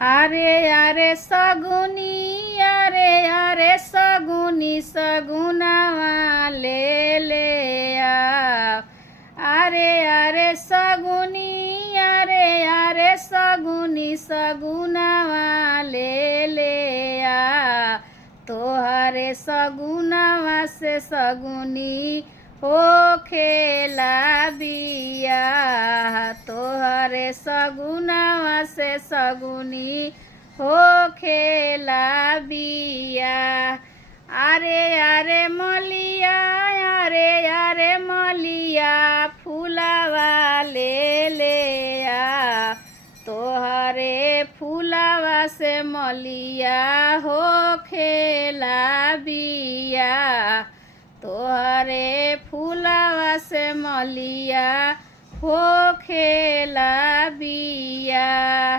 আরে আরে সগুনি, আরে আরে সগুনি, সগুনাवा ले ले आओ। আরে আরে সগুনি, আরে আরে সগুনি, সগুনাवा ले ले आओ। तोहरे सगुनावा से सगुनी हो खेला बिया। तोहरे सगुनावा से सगुनी हो खेला बिया। आरे आरे मलिया, आरे आरे मलिया, फूलावा ले ले आ। तोहरे फूलावा से मलिया हो खेला बिया। तोहरे फूलावा से मलिया हो खेला बिया।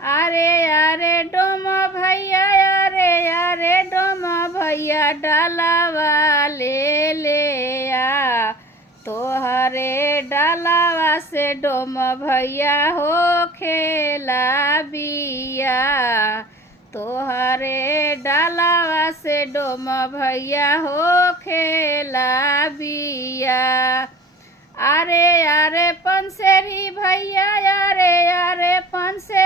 अरे अरे डोम भैया, अरे अरे डोम भैया, डालावा ले ले आ। तोहरे डालावा से डोम भैया हो खेला बिया। तोहरे डालावा से डोम भैया हो खेला बिया। अरे अरे पंसेरी भैया,